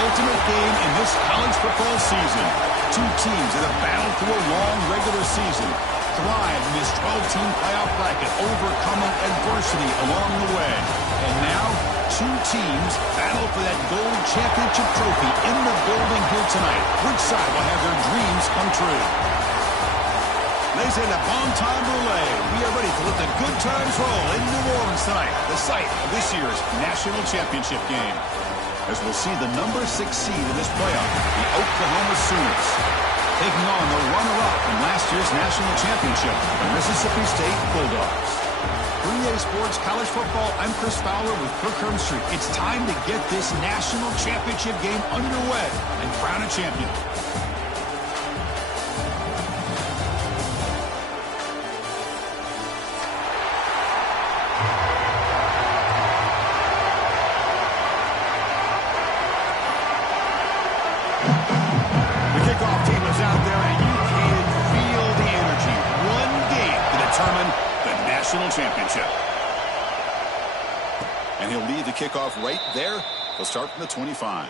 ultimate game in this college football season. Two teams that have battled through a long regular season, thrived in this 12-team playoff bracket, overcoming adversity along the way. And now, two teams battle for that gold championship trophy in the building here tonight. Which side will have their dreams come true? Ladies and bon temps brulee. We are ready to let the good times roll in New Orleans tonight, the site of this year's national championship game. As we'll see the number 6 seed in this playoff, the Oklahoma Sooners, taking on the runner-up from last year's national championship, the Mississippi State Bulldogs. 3A Sports College Football, I'm Chris Fowler with Kirk Hermstreet. It's time to get this national championship game underway and crown a champion. Championship. And he'll lead the kickoff right there. He'll start from the 25.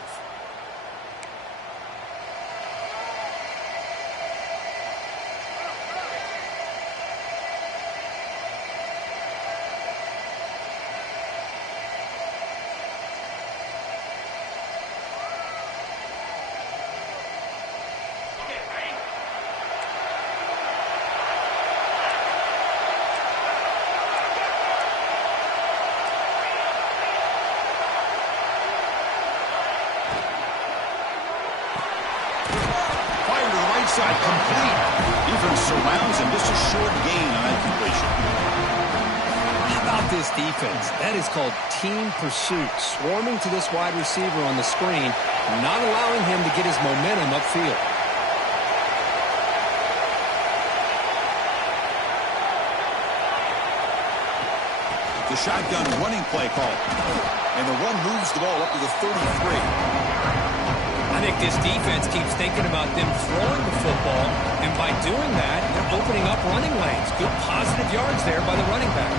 Side complete. Defense surrounds him. Just a short gain on that completion. How about this defense? That is called team pursuit. Swarming to this wide receiver on the screen, not allowing him to get his momentum upfield. The shotgun running play call. And the run moves the ball up to the 33. I think this defense keeps thinking about them throwing the football, and by doing that, they're opening up running lanes. Good positive yards there by the running back.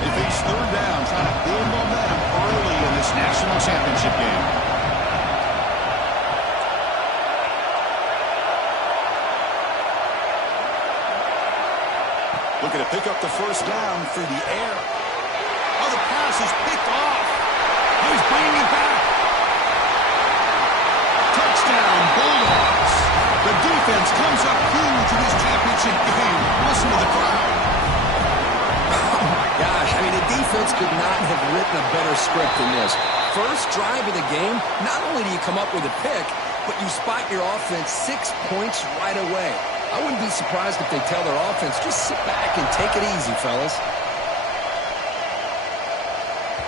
They face third down, trying to build momentum early in this national championship game. Looking to pick up the first down through the air. Oh, the pass is picked off. He's bringing it back. Touchdown, Bulldogs. The defense comes up huge in this championship game. Listen to the crowd. Oh, my gosh. I mean, the defense could not have written a better script than this. First drive of the game, not only do you come up with a pick, but you spot your offense 6 points right away. I wouldn't be surprised if they tell their offense, just sit back and take it easy, fellas.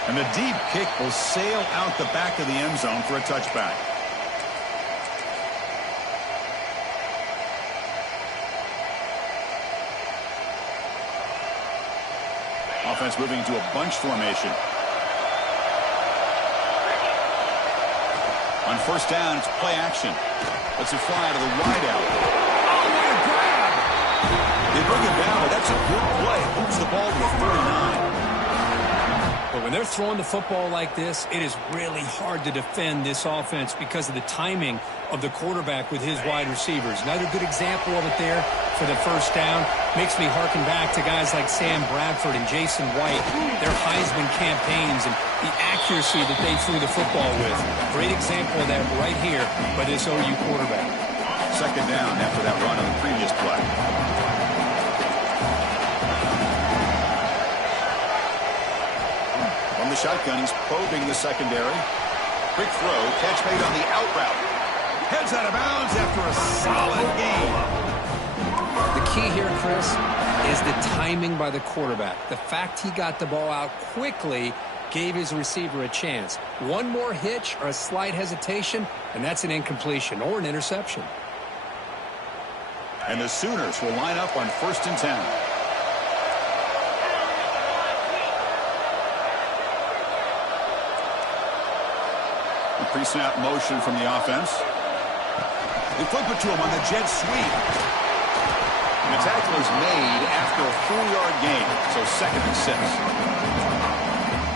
And the deep kick will sail out the back of the end zone for a touchback. Offense moving to a bunch formation. On first down, it's play action. Let's it fly to the wide out. Oh, what a grab! They bring it down, but that's a good play. Moves the ball to the 49. But when they're throwing the football like this, it is really hard to defend this offense because of the timing of the quarterback with his wide receivers. Another good example of it there for the first down. Makes me harken back to guys like Sam Bradford and Jason White, their Heisman campaigns and the accuracy that they threw the football with. Great example of that right here by this OU quarterback. Second down after that run on the previous play. From the shotgun, he's probing the secondary. Quick throw, catch made on the out route. Heads out of bounds after a solid game. The key here, Chris, is the timing by the quarterback. The fact he got the ball out quickly gave his receiver a chance. One more hitch or a slight hesitation, and that's an incompletion or an interception. And the Sooners will line up on 1st and 10. The pre-snap motion from the offense. They flip it to him on the jet sweep. The tackle is made after a 4-yard gain, so 2nd and 6.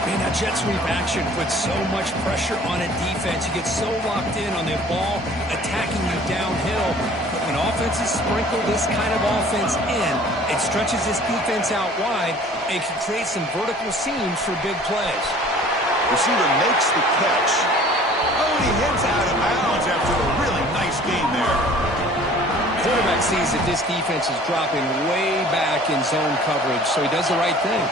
Man, that jet sweep action puts so much pressure on a defense. You get so locked in on the ball attacking you downhill. But when offenses sprinkle this kind of offense in, it stretches this defense out wide and can create some vertical seams for big plays. Receiver makes the catch. Oh, and he heads out of bounds after a really nice gain there. Quarterback sees that this defense is dropping way back in zone coverage, so he does the right thing.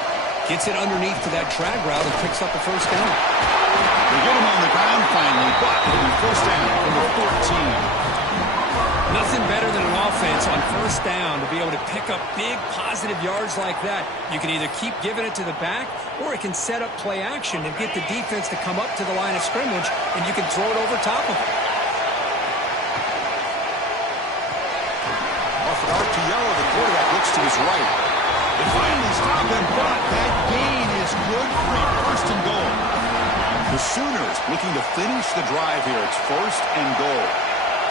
Gets it underneath to that drag route and picks up the first down. They get him on the ground finally, but it'll be first down from the 14. Nothing better than an offense on first down to be able to pick up big positive yards like that. You can either keep giving it to the back, or it can set up play action and get the defense to come up to the line of scrimmage, and you can throw it over top of it. Off an RPO, the quarterback looks to his right. They finally stop him, but that gain is good for a first and goal. The Sooners looking to finish the drive here. It's first and goal.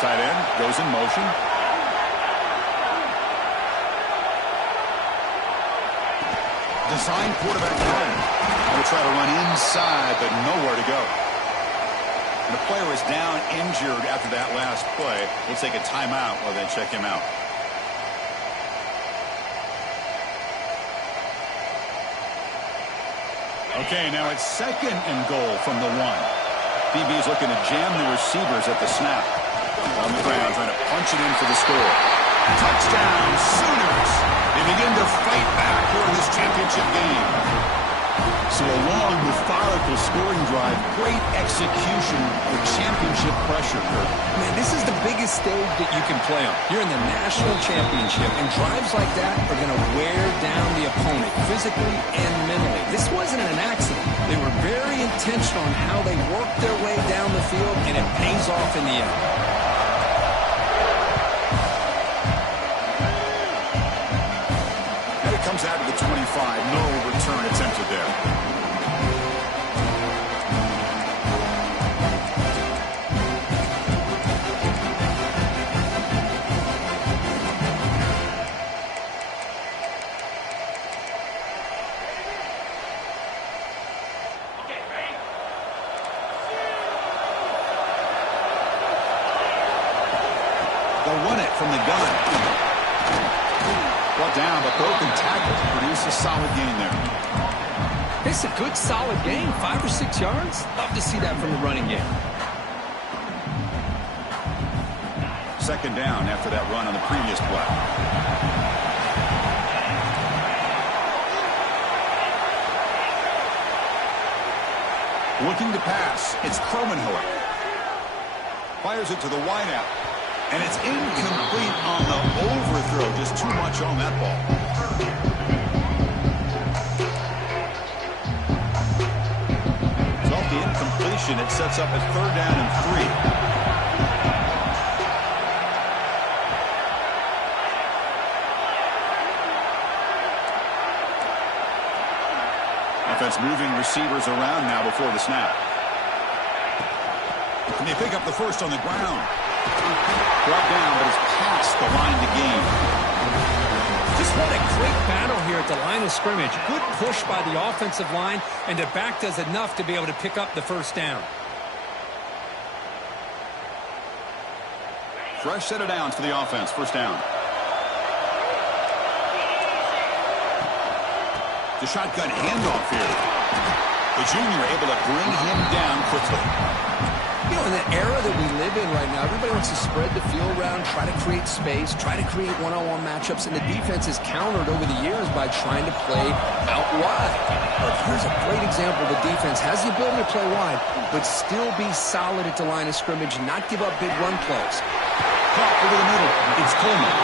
Tight end goes in motion. Design quarterback run. Going to try to run inside, but nowhere to go. And the player is down injured after that last play. We'll take a timeout while they check him out. Okay, now it's 2nd and goal from the 1. DB is looking to jam the receivers at the snap. On the ground, trying to punch it in for the score. Touchdown, Sooners! They begin to fight back for this championship game. So a long, methodical scoring drive, great execution for championship pressure. Man, this is the biggest stage that you can play on. You're in the national championship, and drives like that are going to wear down the opponent physically and mentally. This wasn't an accident. They were very intentional on how they worked their way down the field, and it pays off in the end. And it comes out to the 25. No return attempted there. They'll run it from the gun. Brought down, but broken tackle to produce a solid gain there. It's a good, solid gain, 5 or 6 yards. Love to see that from the running game. 2nd down after that run on the previous play. Looking to pass. It's Cromenhoek. Fires it to the wideout. And it's incomplete on the overthrow. Just too much on that ball. So off the incompletion, it sets up a 3rd down and 3. Offense moving receivers around now before the snap. And they pick up the first on the ground. Brought down, but it's past the line to gain. Just what a great battle here at the line of scrimmage. Good push by the offensive line, and the back does enough to be able to pick up the first down. Fresh set of downs for the offense. First down. The shotgun handoff here. The junior able to bring him down quickly. You know, in the era that we live in right now, everybody wants to spread the field around, try to create space, try to create one-on-one matchups, and the defense is countered over the years by trying to play out wide. But here's a great example. The defense has the ability to play wide, but still be solid at the line of scrimmage and not give up big run plays. Caught over the middle. It's Coleman.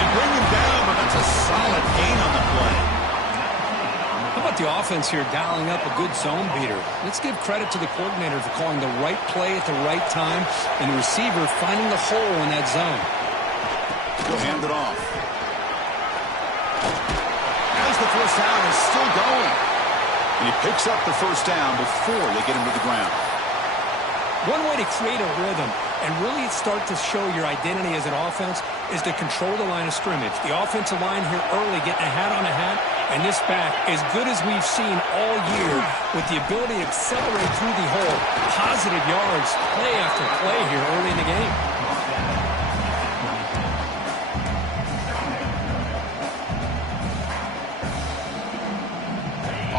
They bring him down, but that's a solid gain on the play. How about the offense here dialing up a good zone beater? Let's give credit to the coordinator for calling the right play at the right time and the receiver finding the hole in that zone. He'll hand it off. As the first down is still going. And he picks up the first down before they get him to the ground. One way to create a rhythm and really start to show your identity as an offense is to control the line of scrimmage. The offensive line here early getting a hat on a hat, and this back, as good as we've seen all year, with the ability to accelerate through the hole, positive yards, play after play here early in the game.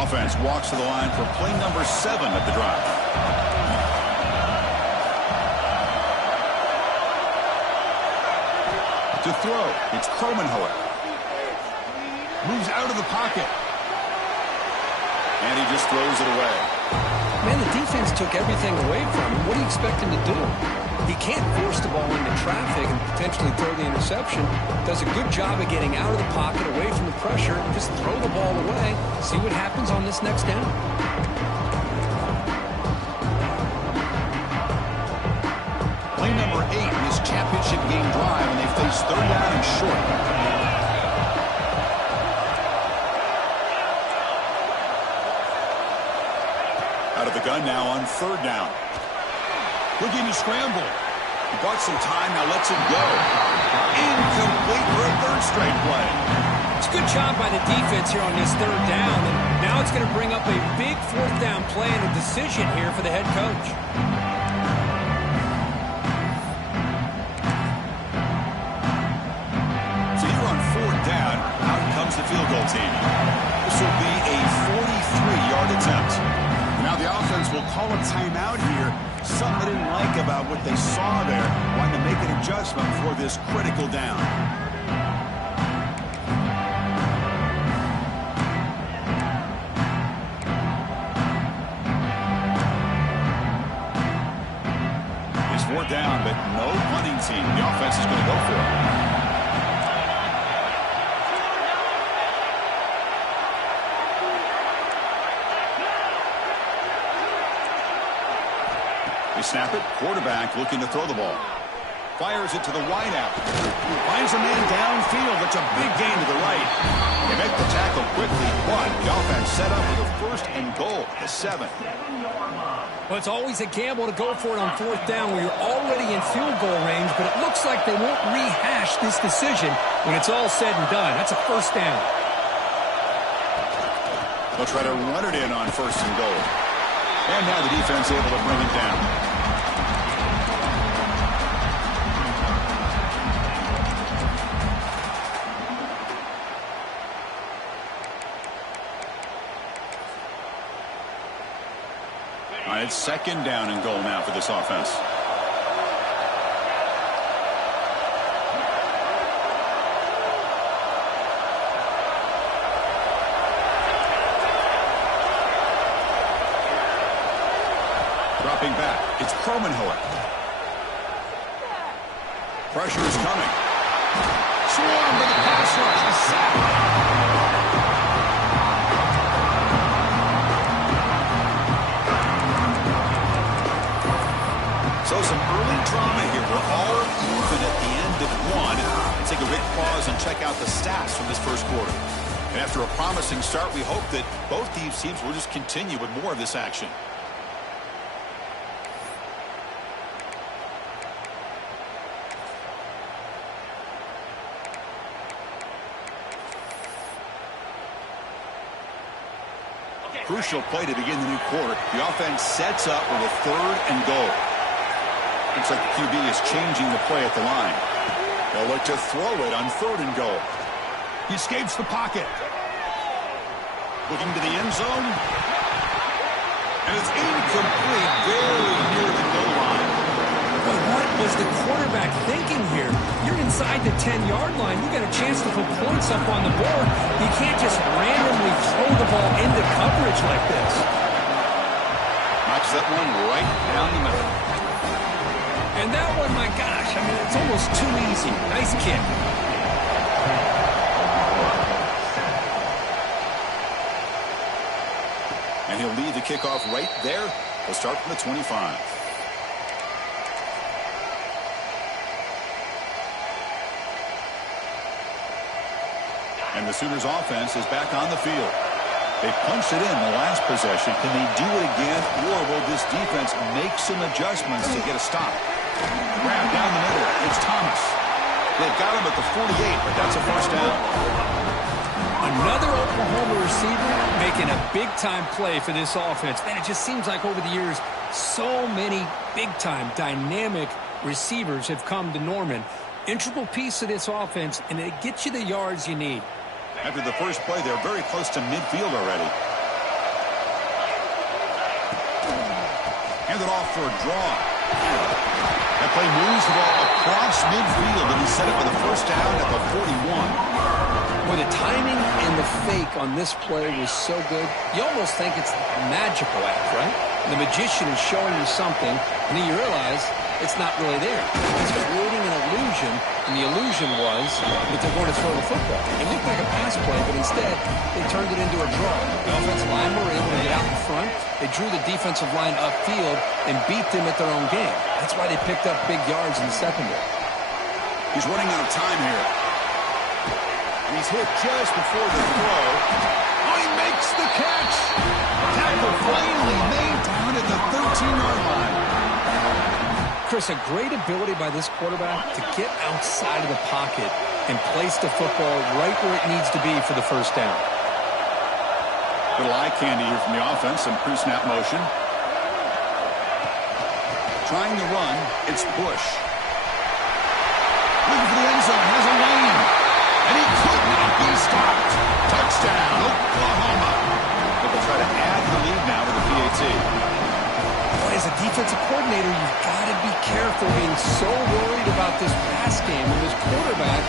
Offense walks to the line for play number 7 of the drive. To throw, it's Kromenhoek. Moves out of the pocket. And he just throws it away. Man, the defense took everything away from him. What do you expect him to do? He can't force the ball into traffic and potentially throw the interception. Does a good job of getting out of the pocket, away from the pressure, and just throw the ball away. See what happens on this next down. Play number 8 in this championship game drive, and they face 3rd down and short. Out of the gun now on 3rd down. Looking to scramble. He bought some time, now lets it go. Incomplete for a 3rd straight play. It's a good job by the defense here on this 3rd down, and now it's going to bring up a big 4th down play and a decision here for the head coach. The field goal team. This will be a 43-yard attempt. Now the offense will call a timeout here. Something they didn't like about what they saw there. Wanting to make an adjustment for this critical down. It's 4th down, but no punting team. The offense is going to go for it. Snap it. Quarterback looking to throw the ball. Fires it to the wideout. Finds a man downfield. That's a big gain to the right. They make the tackle quickly, but the offense set up with a 1st and goal at the 7. Well, it's always a gamble to go for it on 4th down where you're already in field goal range, but it looks like they won't rehash this decision when it's all said and done. That's a 1st down. They'll try to run it in on 1st and goal. And now the defense able to bring it down. All right, it's 2nd down and goal now for this offense. Dropping back, it's Kromenhoek. Pressure is coming. Swarm with the pass rush. A sack. So some early drama here. We're all even at the end of 1. Let's take a quick pause and check out the stats from this 1st quarter. And after a promising start, we hope that both these teams will just continue with more of this action. Crucial play to begin the new quarter. The offense sets up with a 3rd and goal. Looks like the QB is changing the play at the line. They'll look to throw it on 3rd and goal. He escapes the pocket. Looking to the end zone. And it's incomplete, very near the goal line. But what was the quarterback thinking here? You're inside the 10-yard line. You got a chance to put points up on the board. You can't just randomly throw the ball into coverage like this. Knocks that one right down the middle. And that one, my gosh, I mean, it's almost too easy. Nice kick. And he'll lead the kickoff right there. He'll start from the 25. And the Sooners offense is back on the field. They punched it in the last possession. Can they do it again, or will this defense make some adjustments to get a stop? Grab down the middle. It's Thomas. They've got him at the 48, but that's a first down. Another Oklahoma receiver making a big-time play for this offense. Man, it just seems like over the years, so many big-time, dynamic receivers have come to Norman. Integral piece of this offense, and it gets you the yards you need. After the first play, they're very close to midfield already. Hand it off for a draw. That play moves the ball across midfield, and he set it for the first down at the 41. Well, the timing and the fake on this play was so good, you almost think it's a magical act, right? The magician is showing you something, and then you realize it's not really there. It's creating an illusion, and the illusion was that they're going to throw the football. It looked like a pass play, but instead, they turned it into a draw. The offensive line were able to get out in front. They drew the defensive line upfield and beat them at their own game. That's why they picked up big yards in the secondary. He's running out of time here. And he's hit just before the throw. Oh, he makes the catch. Tackle finally made down at the 13-yard line. Chris, a great ability by this quarterback to get outside of the pocket and place the football right where it needs to be for the first down. Little eye candy here from the offense, some pre-snap motion. Trying to run, it's Bush. Looking for the end zone, has a lane. And he could not be stopped. Touchdown, Oklahoma. But they'll try to add the lead now with the PAT. Boy, as a defensive coordinator, you've got to be careful being so worried about this pass game and this quarterback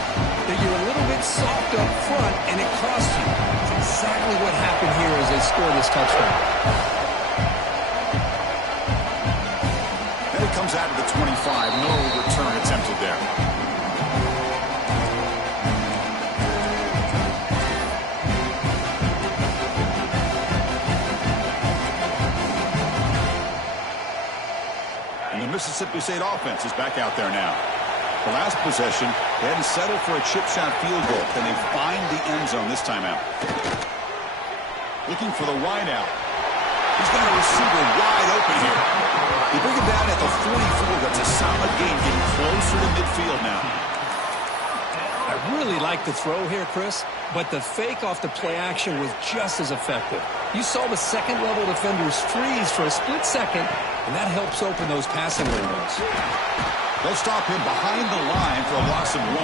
that you're a little bit soft up front and it costs you. That's exactly what happened here as they score this touchdown. Then it comes out to the 25. No return attempted there. Mississippi State offense is back out there now. The last possession, they hadn't settled for a chip shot field goal. Can they find the end zone this time out? Looking for the wide out. He's got a receiver wide open here. They bring him down at the 44. That's a solid gain, getting closer to midfield now. I really like the throw here, Chris, but the fake off the play action was just as effective. You saw the second-level defenders freeze for a split second, and that helps open those passing windows. They'll stop him behind the line for a loss of 1.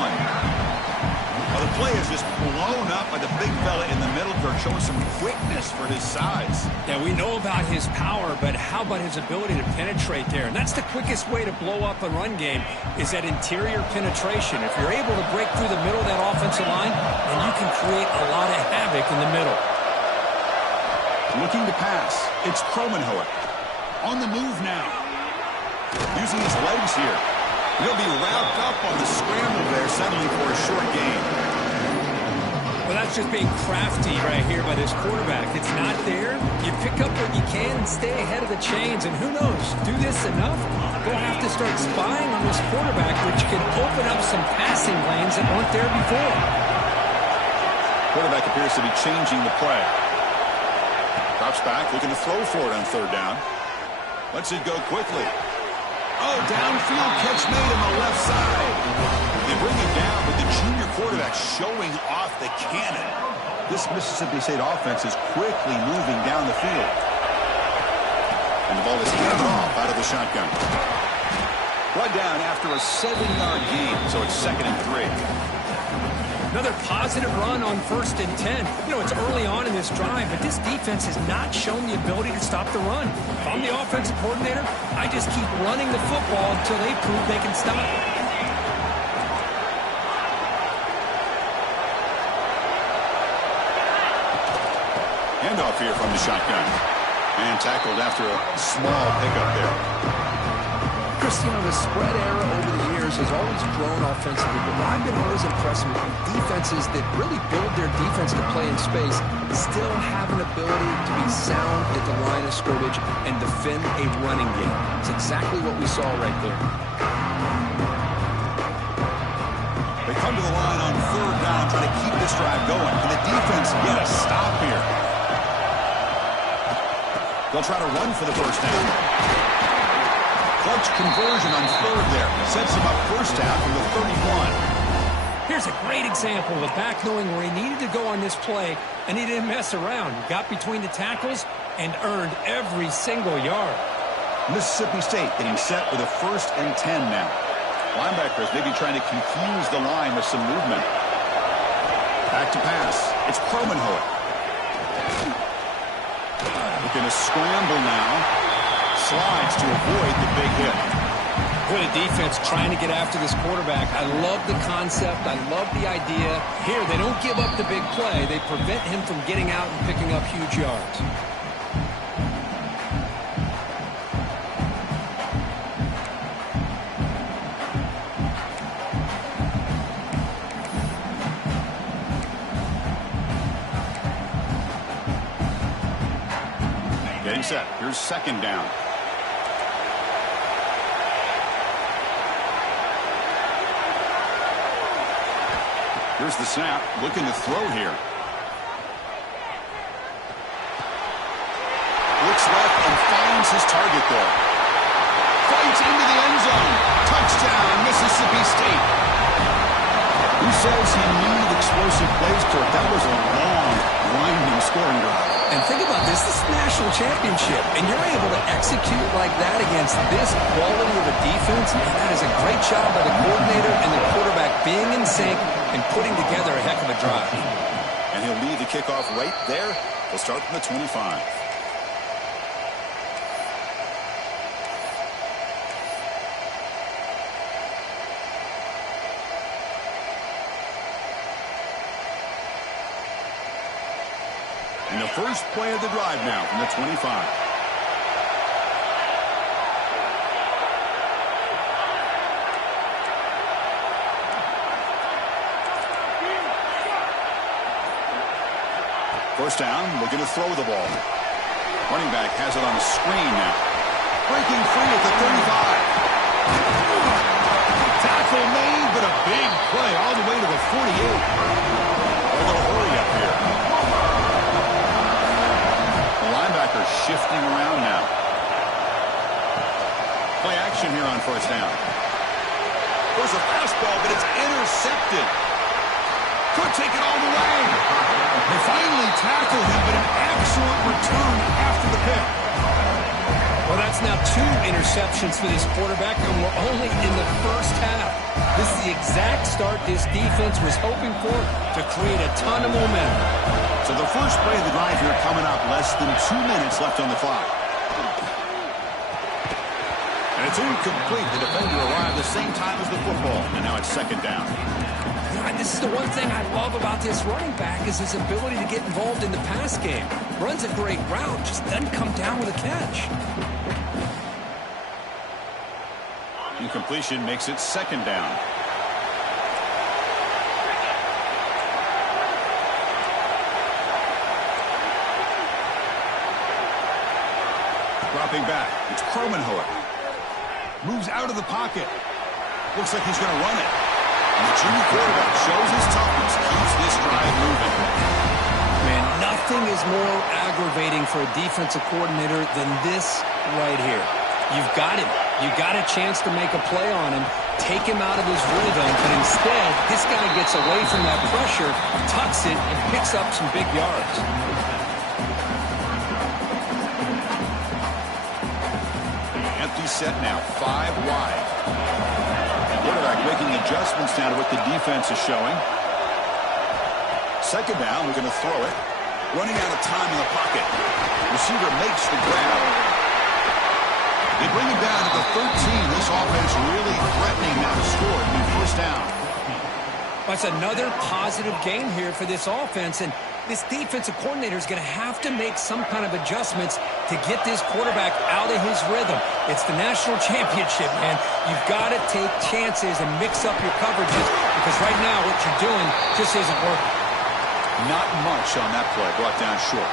Well, the play is just blown up by the big fella in the middle, showing some quickness for his size. Yeah, we know about his power, but how about his ability to penetrate there? And that's the quickest way to blow up a run game is that interior penetration. If you're able to break through the middle of that offensive line, then you can create a lot of havoc in the middle. Looking to pass. It's Kromenhoek. On the move now. Using his legs here. He'll be wrapped up on the scramble there, settling for a short gain. Well, that's just being crafty right here by this quarterback. It's not there. You pick up what you can and stay ahead of the chains. And who knows, do this enough, we'll have to start spying on this quarterback, which can open up some passing lanes that weren't there before. Quarterback appears to be changing the play. Drops back, looking to throw for it on third down. Lets it go quickly. Oh, downfield catch made on the left side. They bring him down, but the junior quarterback showing off the cannon. This Mississippi State offense is quickly moving down the field. And the ball is handed off out of the shotgun. Brought down after a 7-yard gain, so it's 2nd and 3. Another positive run on 1st and 10. You know, it's early on in this drive, but this defense has not shown the ability to stop the run. If I'm the offensive coordinator, I just keep running the football until they prove they can stop it. Handoff here from the shotgun. And tackled after a small pickup there. Chris, you know, the spread era over the years has always grown offensively, but what I've been always impressed with defenses that really build their defense to play in space still have an ability to be sound at the line of scrimmage and defend a running game. It's exactly what we saw right there. They come to the line on third down, trying to keep this drive going. Can the defense get a stop here? They'll try to run for the first down. Clutch conversion on third there. Sets him up first down from the 31. Here's a great example of a back knowing where he needed to go on this play, and he didn't mess around. He got between the tackles and earned every single yard. Mississippi State getting set with a 1st and 10 now. Linebackers maybe trying to confuse the line with some movement. Back to pass. It's Cromenhoek. Looking to scramble now. Slides to avoid the big hit. What a defense trying to get after this quarterback. I love the concept. I love the idea. Here, they don't give up the big play. They prevent him from getting out and picking up huge yards. Getting set. Here's 2nd down. Here's the snap. Looking to throw here. Looks left and finds his target there. Fights into the end zone. Touchdown, Mississippi State. Who says he needed explosive plays, Kirk? That was a long, winding scoring drive. And think about this. This is the national championship, and you're able to execute like that against this quality of a defense. Man, that is a great job by the coordinator and the quarterback being in sync and putting together a heck of a drive. And he'll lead the kickoff right there. He'll start from the 25. And the first play of the drive now from the 25. First down, looking to throw the ball. Running back has it on the screen now. Breaking free at the 35. Tackle made, but a big play all the way to the 48. A little hurry up here. The linebacker shifting around now. Play action here on first down. There's a fastball, but it's intercepted. Could take it all the way. They finally tackle him, but an excellent return after the pick. Well, that's now 2 interceptions for this quarterback, and we're only in the first half. This is the exact start this defense was hoping for to create a ton of momentum. So the first play of the drive here coming up, less than 2 minutes left on the clock. And it's incomplete. The defender arrived the same time as the football, and now it's 2nd down. And this is the one thing I love about this running back is his ability to get involved in the pass game. Runs a great route, just doesn't come down with a catch. Incompletion makes it 2nd down. Dropping back, it's Cromenhoek. Moves out of the pocket. Looks like he's going to run it. And the junior quarterback shows his toughness, keeps this drive moving. Man, nothing is more aggravating for a defensive coordinator than this right here. You've got him. You got a chance to make a play on him, take him out of his rhythm, but instead, this guy gets away from that pressure, tucks it, and picks up some big yards. Empty set now, 5 wide. Quarterback making adjustments now to what the defense is showing. 2nd down, we're going to throw it. Running out of time in the pocket. Receiver makes the grab. They bring him down to the 13. This offense really threatening now to score a new first down. That's another positive game here for this offense, and this defensive coordinator is going to have to make some kind of adjustments to get this quarterback out of his rhythm. It's the national championship, man. You've got to take chances and mix up your coverages because right now what you're doing just isn't working. Not much on that play, brought down short.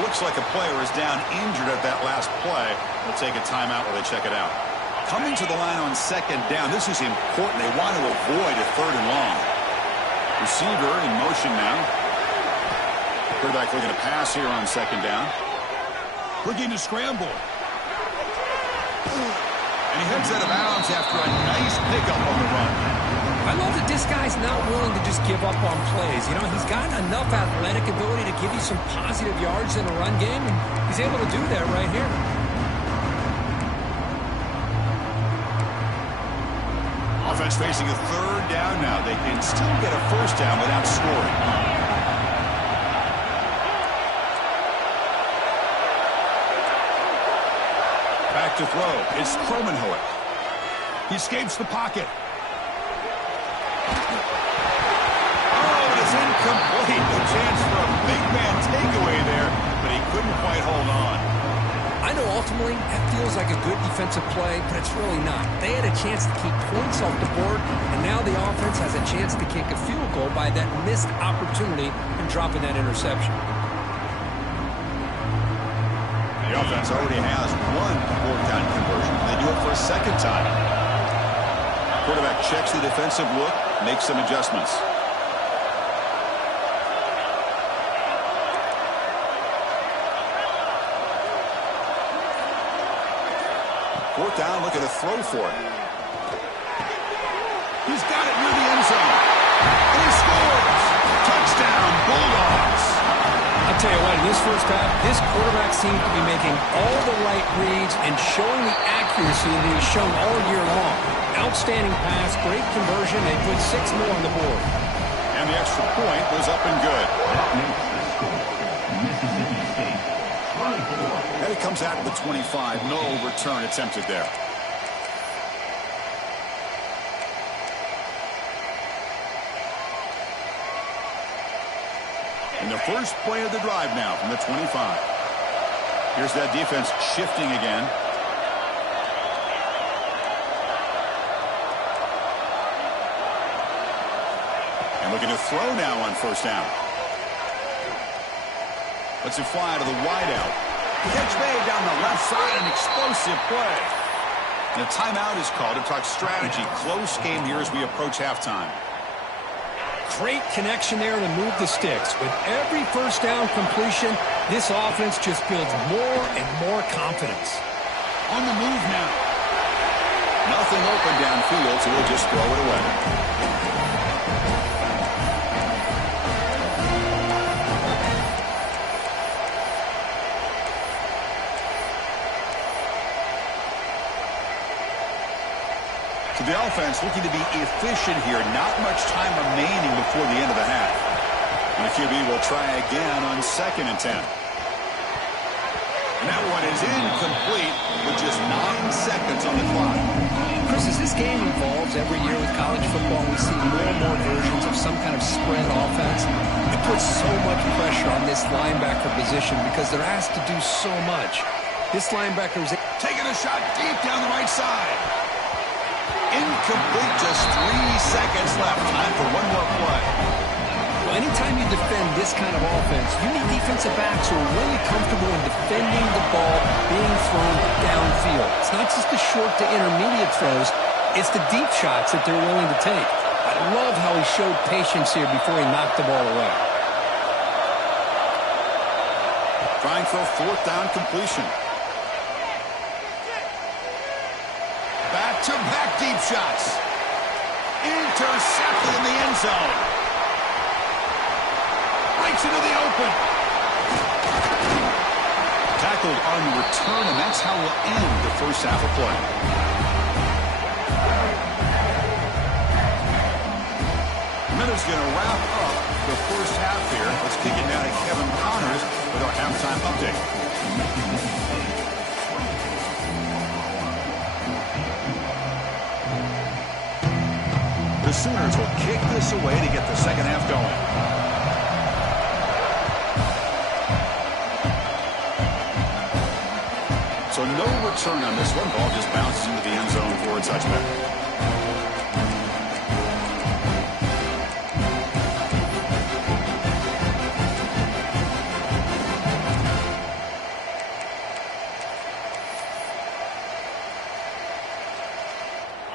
Looks like a player is down injured at that last play. They'll take a timeout while they check it out. Coming to the line on 2nd down, this is important. They want to avoid a 3rd and long. Receiver in motion now. Quarterback looking to pass here on 2nd down. Looking to scramble. And he heads out of bounds after a nice pickup on the run. I love that this guy's not willing to just give up on plays. You know, he's got enough athletic ability to give you some positive yards in the run game, and he's able to do that right here. Offense facing a third down now. They can still get a first down without scoring. Back to throw. It's Kromenhoek. He escapes the pocket. Oh, it is incomplete. A chance for a big man takeaway there, but he couldn't quite hold on. I know ultimately that feels like a good defensive play, but it's really not. They had a chance to keep points off the board, and now the offense has a chance to kick a field goal by that missed opportunity and dropping that interception. The offense already has one fourth down conversion. They do it for a second time. Quarterback checks the defensive look, makes some adjustments. Fourth down, looking to throw for it. He's got it near the end zone. And he scores! Touchdown, Bulldogs! I'll tell you what, in this first half, this quarterback seemed to be making all the right reads and showing the accuracy that he's shown all year long. Outstanding pass, great conversion. They put 6 more on the board. And the extra point was up and good. And it comes out of the 25. No return attempted there. And the first play of the drive now from the 25. Here's that defense shifting again. And looking to throw now on first down. Let's it fly to the wideout. Catch made down the left side, an explosive play. And a timeout is called to talk strategy. Close game here as we approach halftime. Great connection there to move the sticks. With every first down completion, this offense just builds more and more confidence. On the move now. Nothing open downfield, so we'll just throw it away. So the offense looking to be efficient here. Not much time remaining before the end of the half. And the QB will try again on 2nd and 10. And that one is incomplete with just 9 seconds on the clock. Chris, as this game evolves every year with college football, we see more and more versions of some kind of spread offense. It puts so much pressure on this linebacker position because they're asked to do so much. This linebacker is taking a shot deep down the right side. Incomplete, just 3 seconds left. Time for one more play. Well, anytime you defend this kind of offense, you need defensive backs who are really comfortable in defending the ball being thrown downfield. It's not just the short to intermediate throws, it's the deep shots that they're willing to take. I love how he showed patience here before he knocked the ball away. Trying for a 4th down completion. Back-to-back deep shots. Intercepted in the end zone. Breaks into the open. Tackled on the return, and that's how we'll end the first half of play. Miller's going to wrap up the first half here. Let's kick it down to Kevin Connors with our halftime update. The Sooners will kick this away to get the second half going. So no return on this one. Ball just bounces into the end zone for a touchback.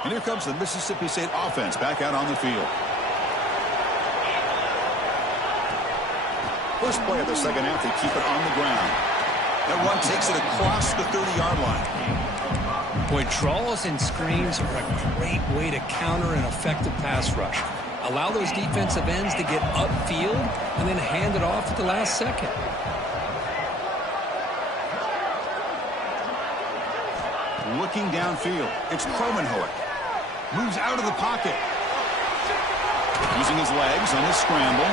And here comes the Mississippi State offense back out on the field. First play of the second half, they keep it on the ground. That run takes it across the 30-yard line. Boy, draws and screens are a great way to counter an effective pass rush. Allow those defensive ends to get upfield and then hand it off at the last second. Looking downfield, it's Kromenhoek. Moves out of the pocket. Using his legs on his scramble.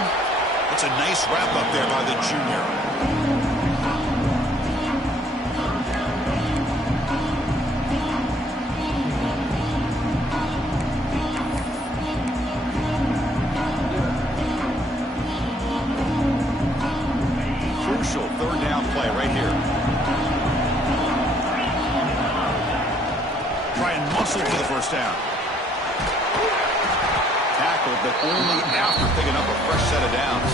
It's a nice wrap up there by the junior. Crucial third down play right here. Try and muscle for the first down. Tackled, but only after picking up a fresh set of downs.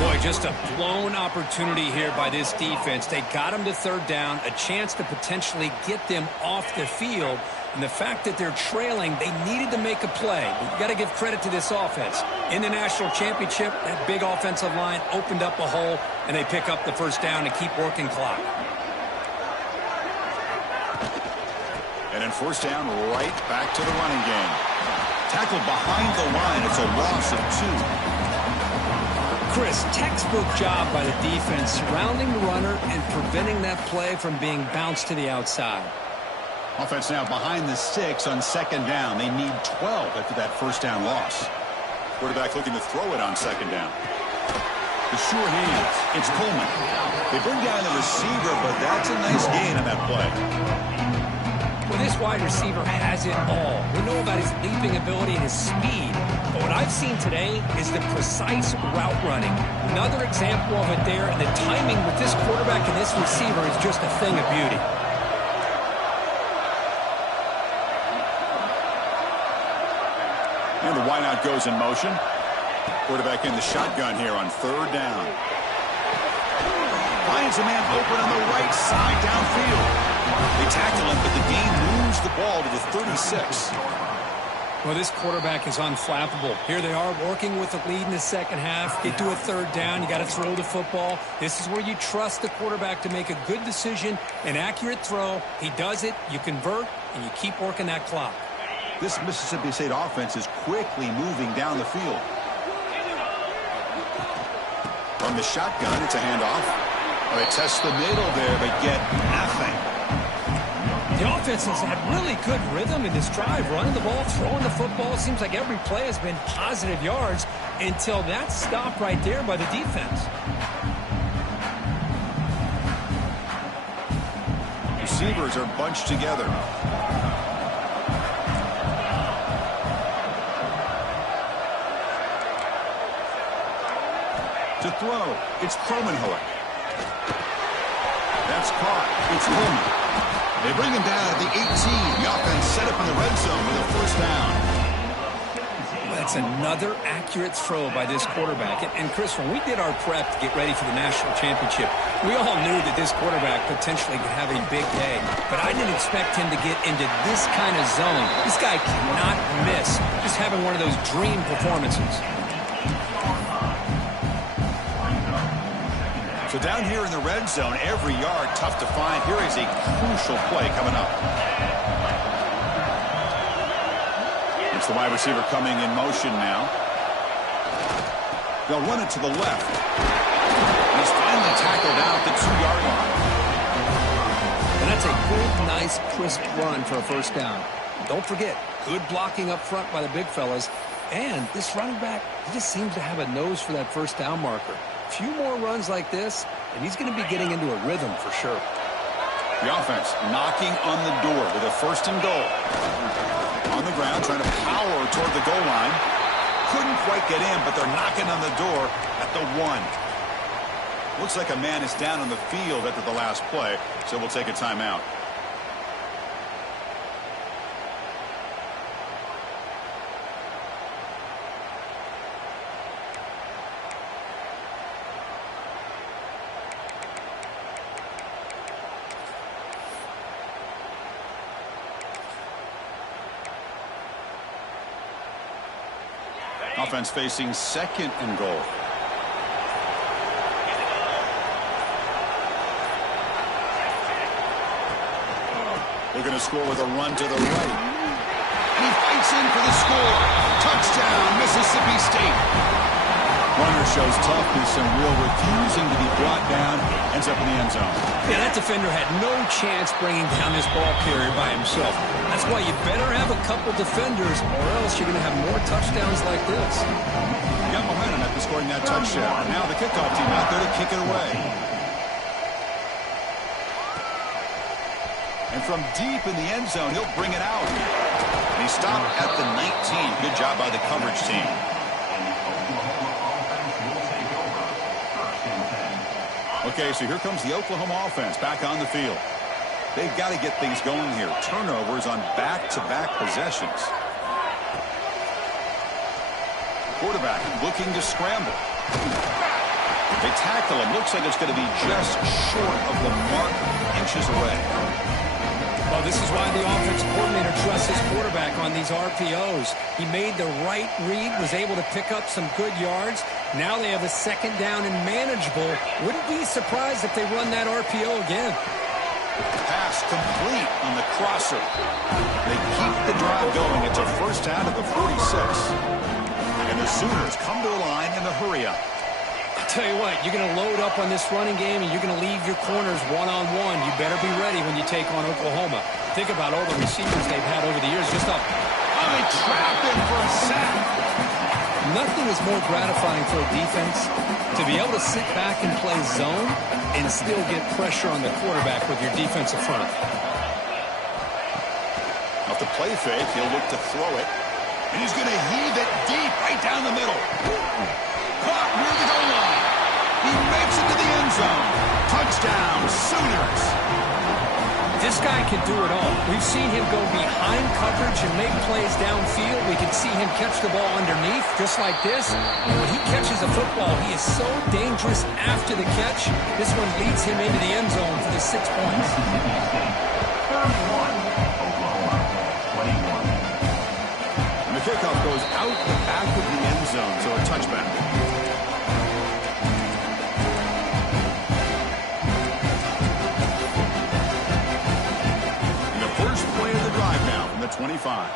Boy, just a blown opportunity here by this defense. They got him to third down, a chance to potentially get them off the field. And the fact that they're trailing, they needed to make a play. You've got to give credit to this offense. In the national championship, that big offensive line opened up a hole, and they pick up the first down and keep working clock. And then first down, right back to the running game. Tackled behind the line. It's a loss of 2. Chris, textbook job by the defense surrounding the runner and preventing that play from being bounced to the outside. Offense now behind the 6 on second down. They need 12 after that first down loss. Quarterback looking to throw it on second down. The sure hands. It's Coleman. They bring down the receiver, but that's a nice gain on that play. Well, this wide receiver has it all. We know about his leaping ability and his speed. But what I've seen today is the precise route running. Another example of it there, and the timing with this quarterback and this receiver is just a thing of beauty. And the wideout goes in motion. Quarterback in the shotgun here on third down. Finds a man open on the right side downfield. They tackle him, but the gain moves the ball to the 36. Well, this quarterback is unflappable. Here they are working with the lead in the second half. Get to a third down. You got to throw the football. This is where you trust the quarterback to make a good decision, an accurate throw. He does it, you convert, and you keep working that clock. This Mississippi State offense is quickly moving down the field. From the shotgun, it's a handoff. They test the middle there, but get nothing. The offense has had really good rhythm in this drive, running the ball, throwing the football. It seems like every play has been positive yards until that stop right there by the defense. Receivers are bunched together. To throw, it's Kromenhoek. That's caught. It's Coleman. They bring him down at the 18. The offense set up in the red zone with a first down. That's another accurate throw by this quarterback. And Chris, when we did our prep to get ready for the national championship, we all knew that this quarterback potentially could have a big day. But I didn't expect him to get into this kind of zone. This guy cannot miss. Just having one of those dream performances. So down here in the red zone, every yard tough to find. Here is a crucial play coming up. It's the wide receiver coming in motion now. They'll run it to the left. He's finally tackled out the 2-yard line. And that's a good, nice, crisp run for a first down. Don't forget, good blocking up front by the big fellas. And this running back, he just seems to have a nose for that first down marker. A few more runs like this, and he's going to be getting into a rhythm for sure. The offense knocking on the door with a first and goal. On the ground, trying to power toward the goal line. Couldn't quite get in, but they're knocking on the door at the 1. Looks like a man is down on the field after the last play, so we'll take a timeout. Offense facing second and goal. They're going to score with a run to the right. And he fights in for the score. Touchdown, Mississippi State. Runner shows toughness and will, refusing to be brought down. Ends up in the end zone. Yeah, that defender had no chance bringing down this ball carrier by himself. That's why you better have a couple defenders, or else you're going to have more touchdowns like this. He got momentum after scoring that touchdown. Now the kickoff team out there to kick it away. And from deep in the end zone, he'll bring it out. And he stopped at the 19. Good job by the coverage team. Okay, so here comes the Oklahoma offense back on the field. They've got to get things going here. Turnovers on back-to-back possessions. Quarterback looking to scramble. They tackle him. Looks like it's going to be just short of the mark, inches away. Well, this is why the offensive coordinator trusts his quarterback on these RPOs. He made the right read, was able to pick up some good yards. Now they have a second down and manageable. Wouldn't be surprised if they run that RPO again. Pass complete on the crosser. They keep the drive going. It's a first down at the 46. And the Sooners come to the line in a hurry-up. Tell you what, you're going to load up on this running game and you're going to leave your corners one-on-one. You better be ready when you take on Oklahoma. Think about all the receivers they've had over the years. Just up. Oh, they trapped him for a sack. Nothing is more gratifying for a defense to be able to sit back and play zone and still get pressure on the quarterback with your defensive front. Off the play fake, he'll look to throw it. And he's going to heave it deep right down the middle. Caught near the goal line. He makes it to the end zone. Touchdown, Sooners. This guy can do it all. We've seen him go behind coverage and make plays downfield. We can see him catch the ball underneath, just like this. And when he catches a football, he is so dangerous after the catch. This one leads him into the end zone for the 6 points. And the kickoff goes out the back of the end zone, so a touchback. First play of the drive now from the 25.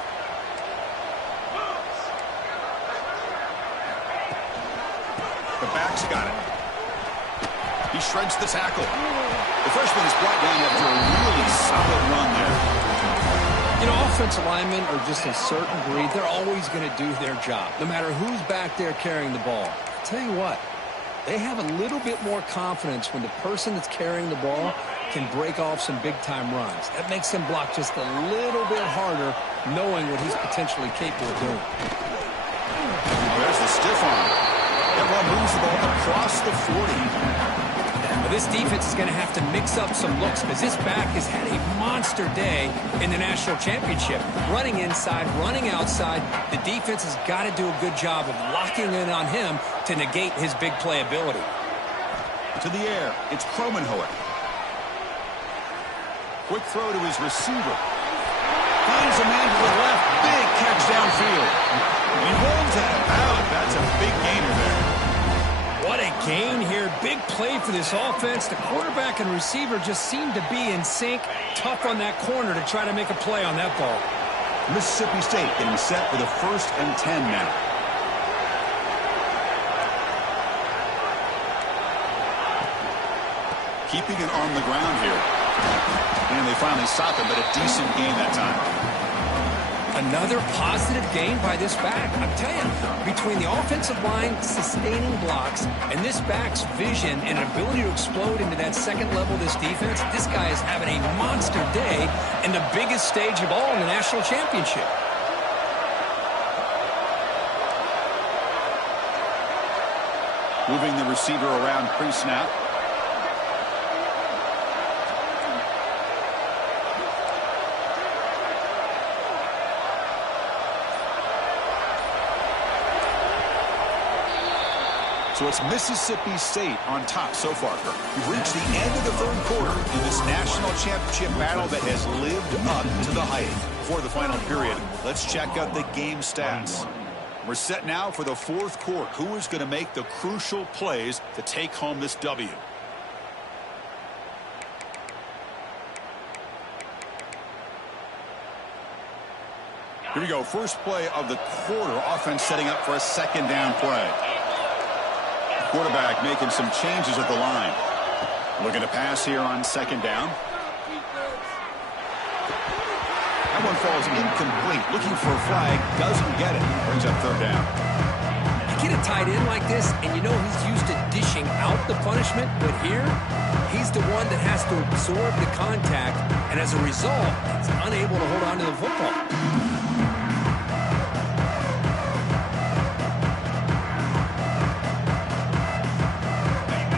The back's got it. He shreds the tackle. The freshman is brought down after a really solid run there. You know, offensive linemen are just a certain breed. They're always going to do their job, no matter who's back there carrying the ball. I'll tell you what, they have a little bit more confidence when the person that's carrying the ball can break off some big-time runs. That makes him block just a little bit harder, knowing what he's potentially capable of doing. There's the stiff arm. Everyone moves the ball across the 40. Well, this defense is going to have to mix up some looks because this back has had a monster day in the national championship. Running inside, running outside. The defense has got to do a good job of locking in on him to negate his big play ability. To the air, it's Kromenhoek. Quick throw to his receiver. Finds a man to the left. Big catch downfield. And he rolls out of bounds. That's a big gainer there. What a gain here. Big play for this offense. The quarterback and receiver just seem to be in sync. Tough on that corner to try to make a play on that ball. Mississippi State getting set for the 1st and 10 now. Keeping it on the ground here. And they finally stop him, but a decent gain that time. Another positive gain by this back. I'm telling you, between the offensive line sustaining blocks and this back's vision and ability to explode into that second level of this defense, this guy is having a monster day in the biggest stage of all in the national championship. Moving the receiver around pre-snap. So it's Mississippi State on top so far, Kirk. We've reached the end of the 3rd quarter in this national championship battle that has lived up to the hype. Before the final period, let's check out the game stats. We're set now for the 4th quarter. Who is going to make the crucial plays to take home this W? Here we go. First play of the quarter. Offense setting up for a second down play. Quarterback making some changes at the line. Looking to pass here on second down. That one falls incomplete. Looking for a flag. Doesn't get it. Brings up third down. You get a tight end like this, and you know he's used to dishing out the punishment, but here, he's the one that has to absorb the contact, and as a result, he's unable to hold on to the football.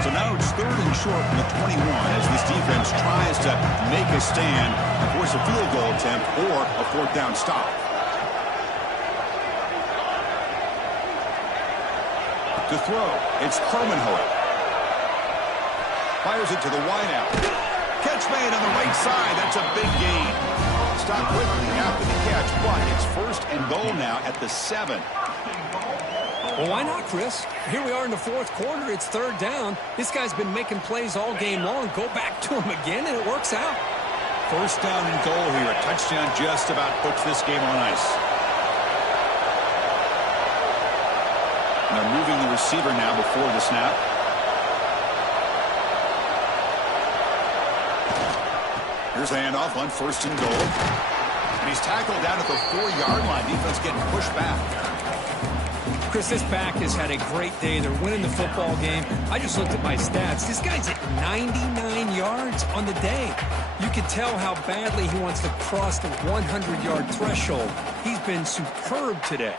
So now it's third and short from the 21 as this defense tries to make a stand and force a field goal attempt or a fourth down stop. To throw, it's Kromenhoek. Fires it to the wideout. Catch made on the right side. That's a big gain. Stop quickly after the catch, but it's first and goal now at the 7. Well, why not, Chris? Here we are in the fourth quarter. It's third down. This guy's been making plays all game long. Go back to him again, and it works out. First down and goal here. A touchdown just about puts this game on ice. And they're moving the receiver now before the snap. Here's the handoff on first and goal. And he's tackled down at the 4-yard line. Defense getting pushed back. Chris, this back has had a great day. They're winning the football game. I just looked at my stats. This guy's at 99 yards on the day. You can tell how badly he wants to cross the 100-yard threshold. He's been superb today.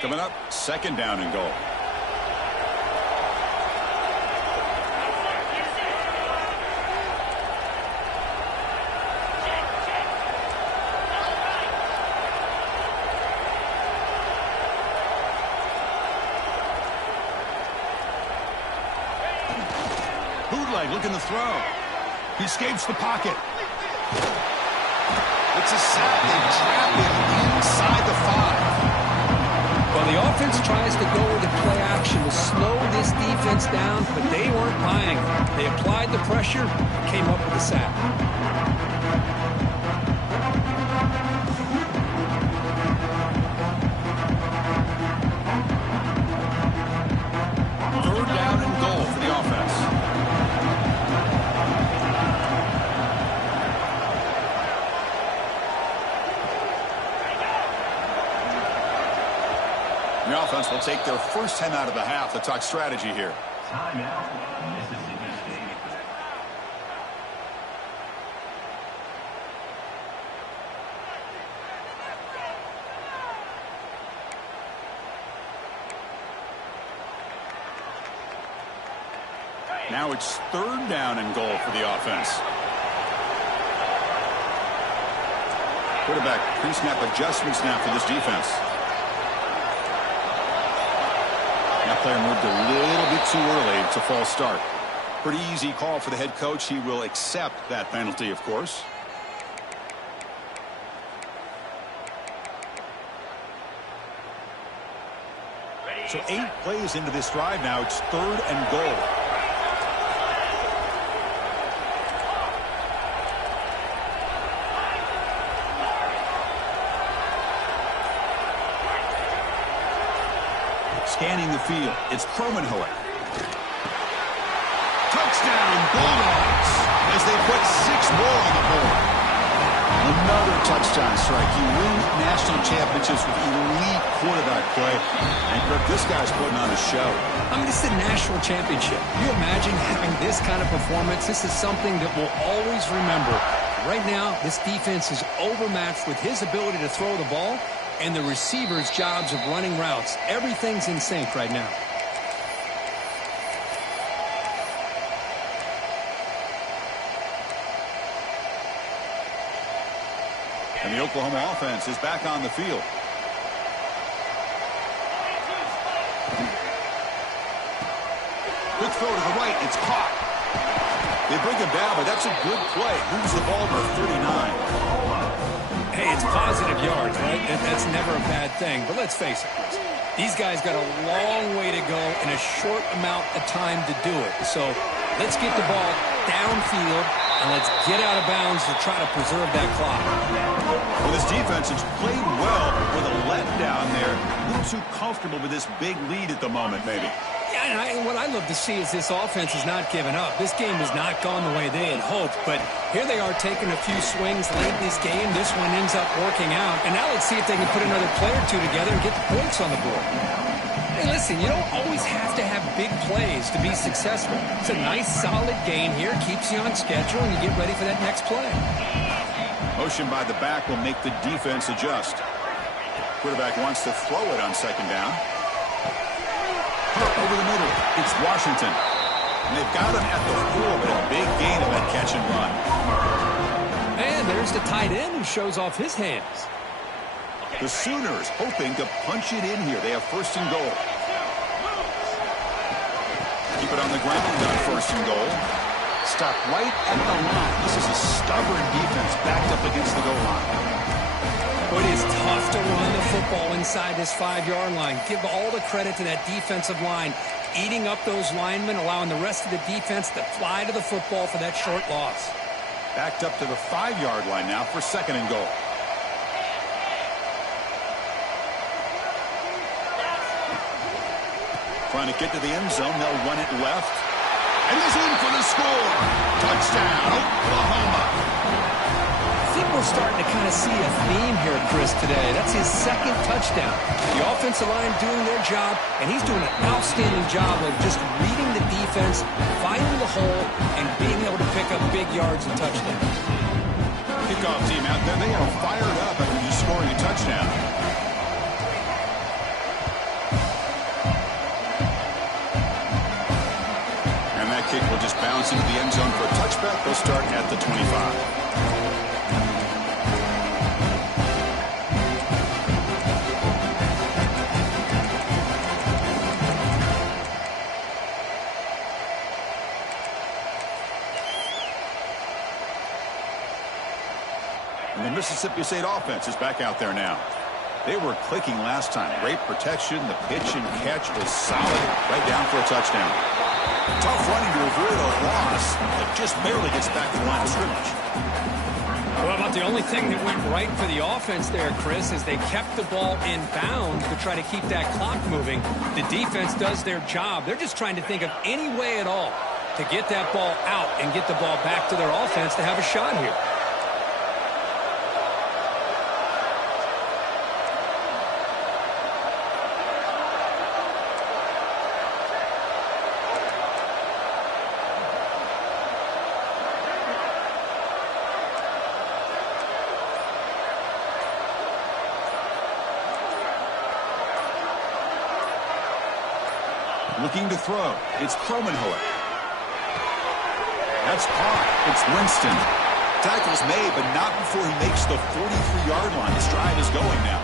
Coming up, second down and goal. Looking to throw. He escapes the pocket. It's a sack. They trap him inside the 5. Well, the offense tries to go with the play action to slow this defense down, but they weren't buying it. They applied the pressure, came up with a sack. Third down and goal for the offense. The offense will take their first 10 out of the half to talk strategy here. Timeout, Mississippi State. Now it's third down and goal for the offense. Quarterback pre-snap adjustments now for this defense. That player moved a little bit too early. It's a false start. Pretty easy call for the head coach. He will accept that penalty, of course. So 8 plays into this drive now. It's third and goal. Scanning the field, it's Kromenhoek. Touchdown, Bulldogs, as they put 6 more on the board. Another touchdown strike. You win national championships with elite quarterback play. And Kirk, this guy's putting on a show. I mean, this is a national championship. Can you imagine having this kind of performance? This is something that we'll always remember. Right now, this defense is overmatched with his ability to throw the ball and the receivers' jobs of running routes. Everything's in sync right now. And the Oklahoma offense is back on the field. Good throw to the right. It's caught. They bring him down, but that's a good play. Moves the ball to 39. Hey, it's positive yards, right? That's never a bad thing. But let's face it, Chris. These guys got a long way to go in a short amount of time to do it. So let's get the ball downfield, and let's get out of bounds to try to preserve that clock. Well, this defense has played well with a letdown there. A little too comfortable with this big lead at the moment, maybe. Yeah, and what I love to see is this offense has not given up. This game has not gone the way they had hoped, but here they are taking a few swings late in this game. This one ends up working out, and now let's see if they can put another play or two together and get the points on the board. Hey, listen, you don't always have to have big plays to be successful. It's a nice, solid game here, keeps you on schedule, and you get ready for that next play. Motion by the back will make the defense adjust. Quarterback wants to throw it on second down. Over the middle, it's Washington. And they've got him at the 4, but a big gain of that catch and run. And there's the tight end who shows off his hands. The Sooners hoping to punch it in here. They have first and goal. Keep it on the ground on first and goal. Stop right at the line. This is a stubborn defense backed up against the goal line. It is tough to run the football inside this 5-yard line. Give all the credit to that defensive line, eating up those linemen, allowing the rest of the defense to fly to the football for that short loss. Backed up to the 5-yard line now for second and goal. Trying to get to the end zone. They'll run it left. And he's in for the score. Touchdown, Oklahoma. I think we're starting to kind of see a theme here, Chris, today. That's his second touchdown. The offensive line doing their job, and he's doing an outstanding job of just reading the defense, finding the hole, and being able to pick up big yards and touchdowns. Kickoff team out there. They are fired up after just scoring a touchdown. And that kick will just bounce into the end zone for a touchback. They'll start at the 25. And the Mississippi State offense is back out there now. They were clicking last time. Great protection. The pitch and catch was solid. Right down for a touchdown. Tough running to avoid a loss, but just barely gets back to the line of scrimmage. Well, about the only thing that went right for the offense there, Chris, is they kept the ball in bounds to try to keep that clock moving. The defense does their job. They're just trying to think of any way at all to get that ball out and get the ball back to their offense to have a shot here. Looking to throw. It's Kromenhoek. That's caught. It's Winston. Tackle's made, but not before he makes the 43-yard line. His drive is going now.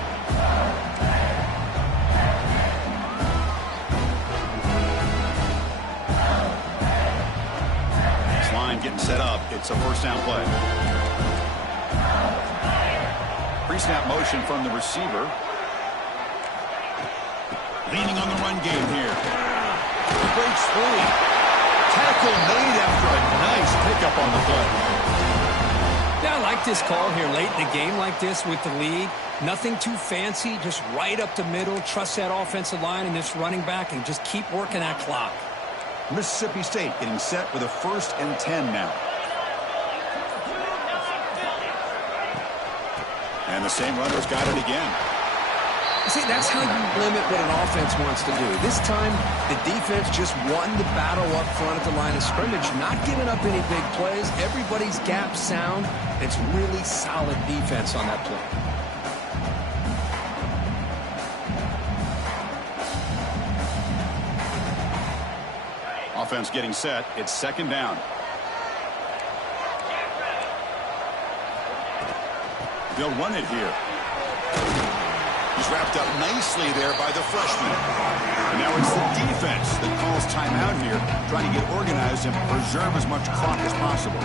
This line getting set up. It's a first down play. Pre-snap motion from the receiver. Leaning on the run game here. Breaks free. Tackle made after a nice pickup on the play. Yeah, I like this call here late in the game like this with the lead. Nothing too fancy, just right up the middle. Trust that offensive line and this running back and just keep working that clock. Mississippi State getting set with a 1st and 10 now. And the same runner's got it again. See, that's how you limit what an offense wants to do. This time, the defense just won the battle up front at the line of scrimmage, not giving up any big plays. Everybody's gap sound. It's really solid defense on that play. Offense getting set. It's second down. They'll run it here. He's wrapped up nicely there by the freshman. And now it's the defense that calls timeout here, trying to get organized and preserve as much clock as possible.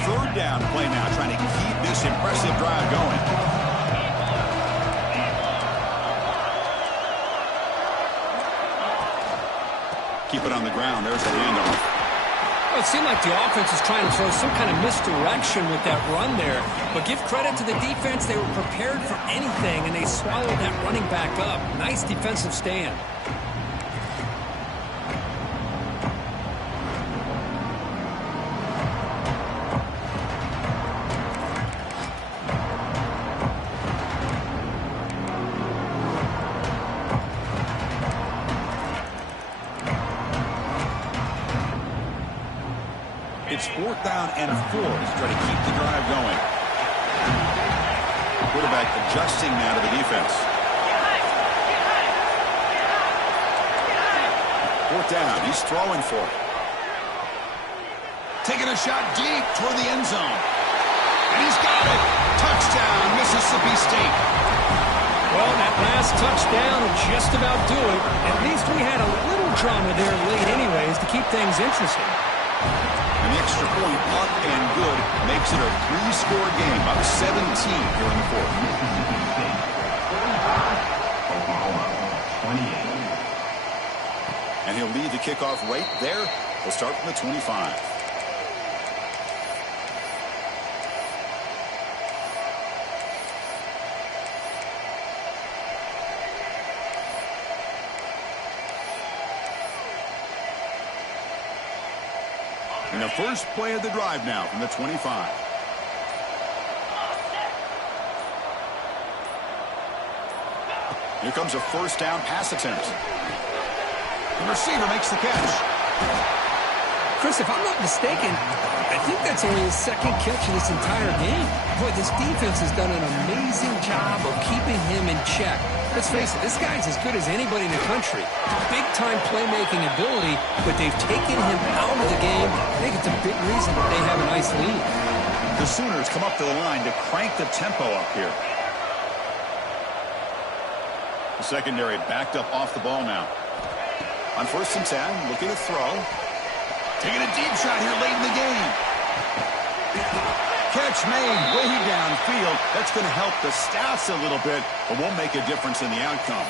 Third down play now, trying to keep this impressive drive going. Keep it on the ground. There's the handoff. Well, it seemed like the offense was trying to throw some kind of misdirection with that run there. But give credit to the defense. They were prepared for anything, and they swallowed that running back up. Nice defensive stand. It's 4th down and 4 to try to keep the drive going. Quarterback adjusting now to the defense. 4th down. He's throwing for it. Taking a shot deep toward the end zone. And he's got it. Touchdown, Mississippi State. Well, that last touchdown will just about do it. At least we had a little drama there late anyways to keep things interesting. And the extra point up and good makes it a 3-score game, up 17 here in the 4th. And he'll lead the kickoff right there. He'll start from the 25. And the first play of the drive now from the 25. Here comes a 1st down pass attempt. The receiver makes the catch. Chris, if I'm not mistaken, I think that's only his 2nd catch of this entire game. Boy, this defense has done an amazing job of keeping him in check. Let's face it, this guy's as good as anybody in the country. Big-time playmaking ability, but they've taken him out of the game. I think it's a big reason that they have a nice lead. The Sooners come up to the line to crank the tempo up here. The secondary backed up off the ball now. On 1st and 10, looking to throw. Taking a deep shot here late in the game. Catch made way downfield. That's going to help the stats a little bit, but won't make a difference in the outcome.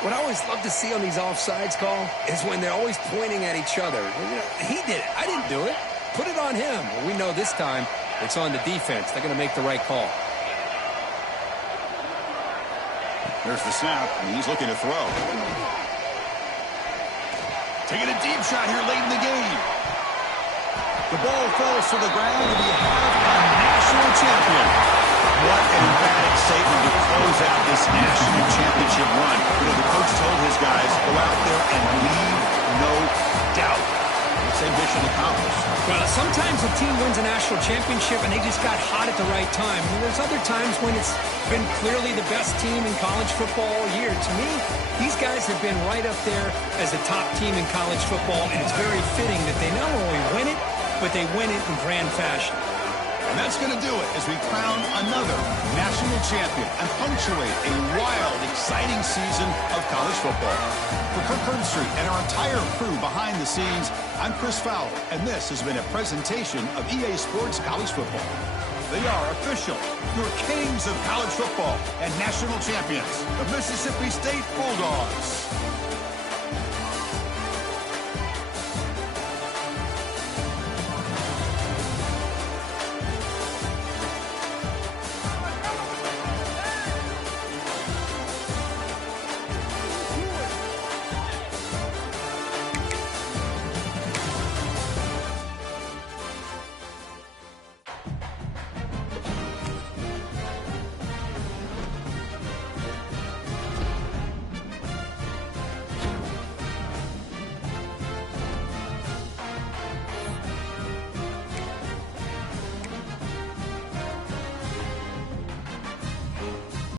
What I always love to see on these offsides call is when they're always pointing at each other. You know, he did it. I didn't do it. Put it on him. Well, we know this time it's on the defense. They're going to make the right call. There's the snap, and he's looking to throw. Taking a deep shot here late in the game. The ball falls to the ground, and we have a national champion. What an emphatic statement to close out this national championship run. You know, the coach told his guys, go out there and leave no doubt. It's ambition accomplished. Well, sometimes a team wins a national championship and they just got hot at the right time. And there's other times when it's been clearly the best team in college football all year. To me, these guys have been right up there as the top team in college football, and it's very fitting that they not only win it, but they win it in grand fashion. And that's going to do it as we crown another national champion and punctuate a wild, exciting season of college football. For Kirk Herbstreit and our entire crew behind the scenes, I'm Chris Fowler, and this has been a presentation of EA Sports College Football. They are official, your kings of college football and national champions, the Mississippi State Bulldogs.